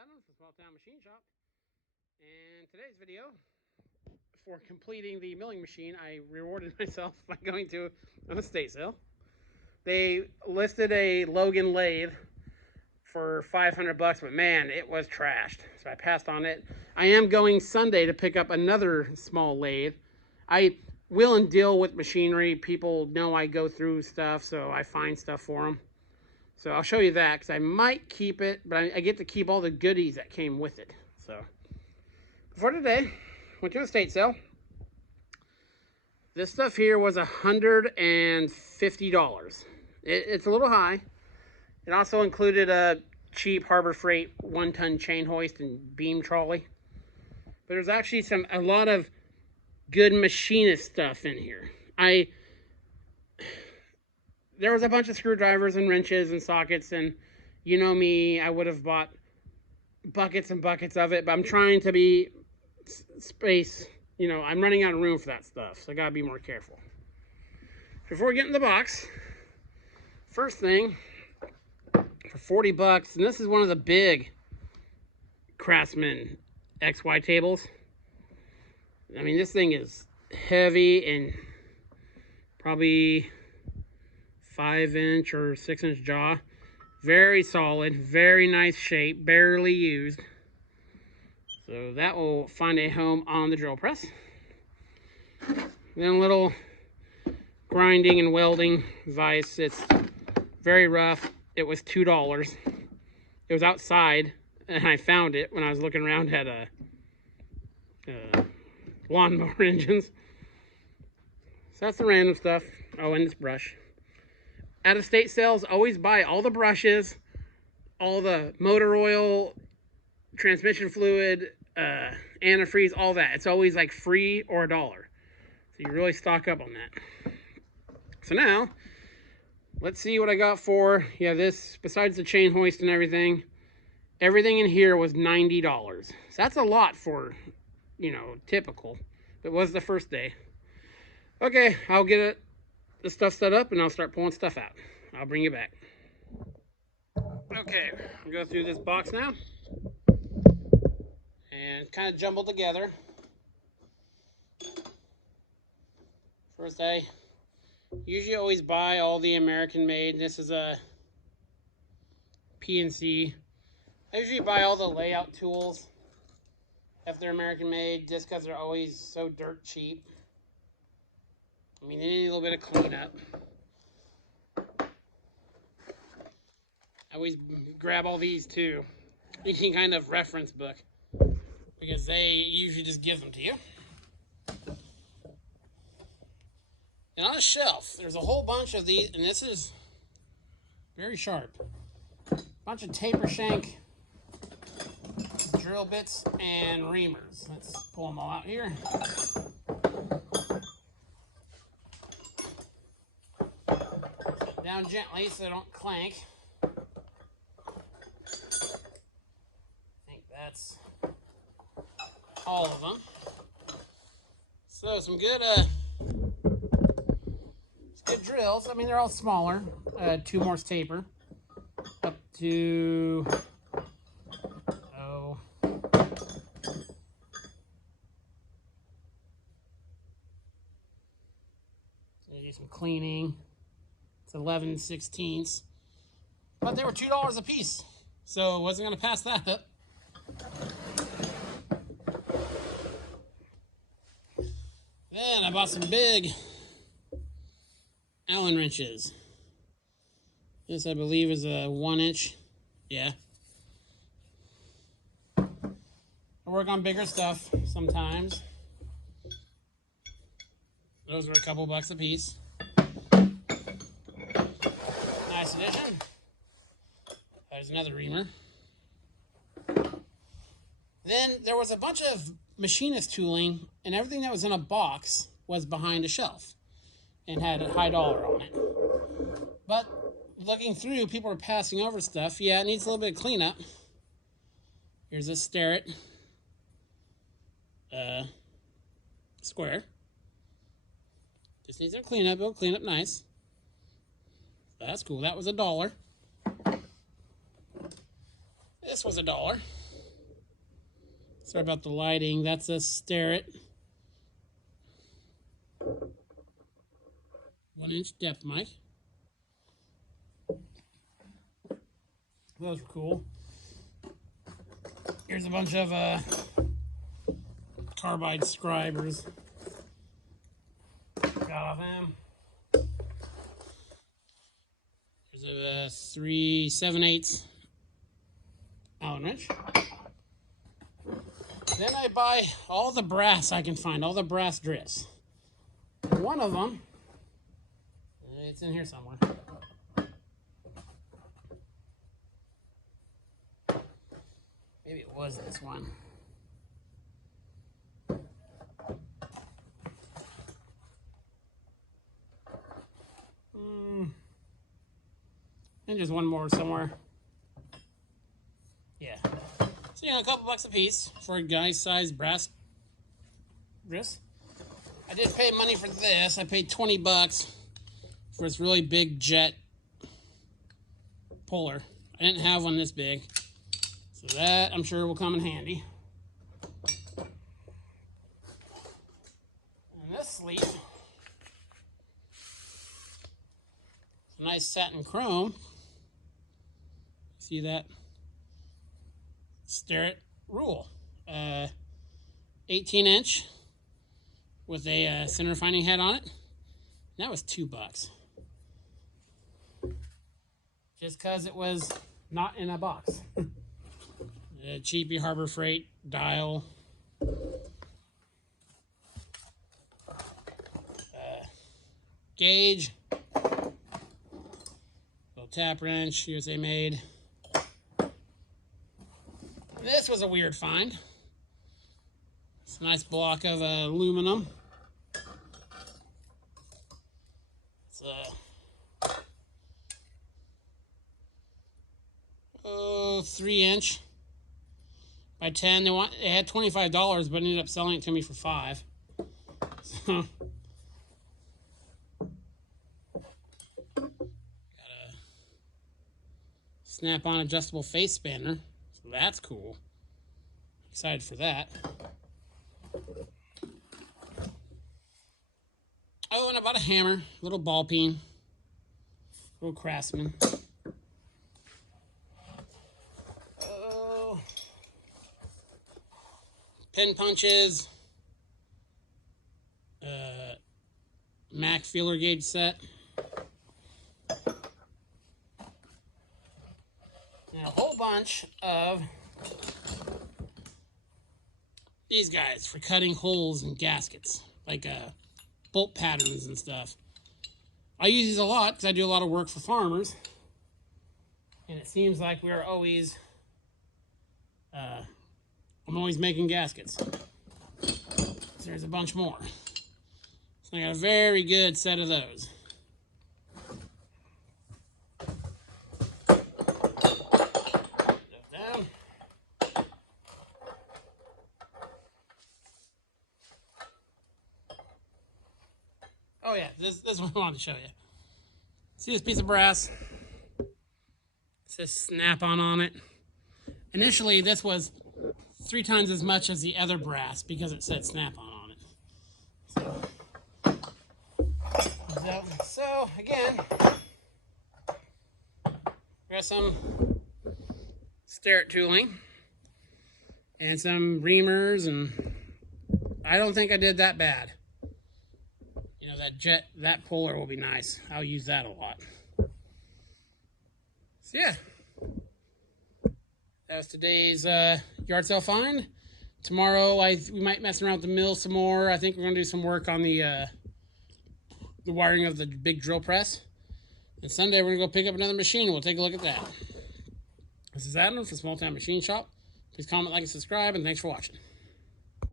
Adams from Small Town Machine Shop. And today's video, for completing the milling machine, I rewarded myself by going to an estate sale. They listed a Logan lathe for $500, but man, it was trashed. So I passed on it. I am going Sunday to pick up another small lathe. I will and deal with machinery. People know I go through stuff, so I find stuff for them. So I'll show you that, because I might keep it, but I get to keep all the goodies that came with it. So for today, went to an estate sale. This stuff here was $150. It's a little high. It also included a cheap Harbor Freight 1-ton chain hoist and beam trolley. But there's actually a lot of good machinist stuff in here. There was a bunch of screwdrivers and wrenches and sockets, and you know me, I would have bought buckets and buckets of it, but I'm trying to be space, I'm running out of room for that stuff, so I gotta be more careful. Before we get in the box, first thing, for $40, and this is one of the big Craftsman XY tables. I mean, this thing is heavy and probably 5-inch or 6-inch jaw. Very solid, very nice shape, barely used. So that will find a home on the drill press. Then a little grinding and welding vise. It's very rough. It was $2. It was outside, and I found it when I was looking around at lawnmower engines. So that's the random stuff. Oh, and this brush. At estate sales, always buy all the brushes, all the motor oil, transmission fluid, antifreeze, all that. It's always like free or $1. So you really stock up on that. So now, let's see what I got for, this, besides the chain hoist and everything in here was $90. So that's a lot for, typical. It was the first day. Okay, I'll get the stuff set up and I'll start pulling stuff out. I'll bring you back. Okay, I'll go through this box now. And kind of jumbled together. First, I usually always buy all the American made. This is a PNC. I usually buy all the layout tools if they're American made, just because they're always so dirt cheap. I mean, they need a little bit of cleanup. I always grab all these too. Any kind of reference book, because they usually just give them to you. And on a shelf, there's a whole bunch of these, and this is very sharp. Bunch of taper shank drill bits and reamers. Let's pull them all out here. Sit down gently so they don't clank. I think that's all of them. So some good drills. I mean, they're all smaller. 2 Morse taper up to do some cleaning. It's 11/16, but they were $2 a piece, so I wasn't gonna pass that up. Then I bought some big Allen wrenches. This, I believe, is a 1-inch. Yeah. I work on bigger stuff sometimes. Those were a couple bucks a piece. Nice addition. There's another reamer. Then there was a bunch of machinist tooling, and everything that was in a box was behind a shelf and had a high dollar on it. But looking through, people were passing over stuff. Yeah, it needs a little bit of cleanup. Here's a Starrett square. Just needs a cleanup. It'll clean up nice. That's cool. That was $1. This was $1. Sorry about the lighting. That's a Starrett 1-inch depth mic. Those were cool. Here's a bunch of carbide scribers. Got all them. There's a 3 7/8 Allen wrench. Then I buy all the brass I can find, all the brass drifts. One of them, it's in here somewhere. Maybe it was this one. And there's one more somewhere. Yeah. So, you know, a couple bucks a piece for a guy's size brass wrist. I did pay money for this. I paid 20 bucks for this really big jet puller. I didn't have one this big. So that, I'm sure, will come in handy. And this sleeve, it's a nice satin chrome. See that? Starrett rule. 18-inch with a center finding head on it. That was $2. Just because it was not in a box. Cheapy Harbor Freight dial. Gauge. Little tap wrench, USA made. This was a weird find. It's a nice block of aluminum. It's a 3-inch by 10. They had $25, but ended up selling it to me for $5. So got a snap-on adjustable face spanner. So that's cool. Excited for that. Oh, and I bought a hammer, little ball peen, little Craftsman. Oh, pin punches, Mac feeler gauge set, and a whole bunch of these guys for cutting holes in gaskets, like bolt patterns and stuff. I use these a lot because I do a lot of work for farmers, and it seems like we're always I'm always making gaskets. So there's a bunch more. So I got a very good set of those. Down. Oh yeah, this is what I wanted to show you. See this piece of brass? It says Snap-on on it. Initially, this was 3 times as much as the other brass because it said Snap-on on it. So again, got some Starrett tooling and some reamers, and I don't think I did that bad. You know, that puller will be nice. I'll use that a lot. So yeah. That was today's yard sale find. Tomorrow, we might mess around with the mill some more. I think we're going to do some work on the wiring of the big drill press. And Sunday, we're going to go pick up another machine. We'll take a look at that. This is Adam from Small Town Machine Shop. Please comment, like, and subscribe, and thanks for watching.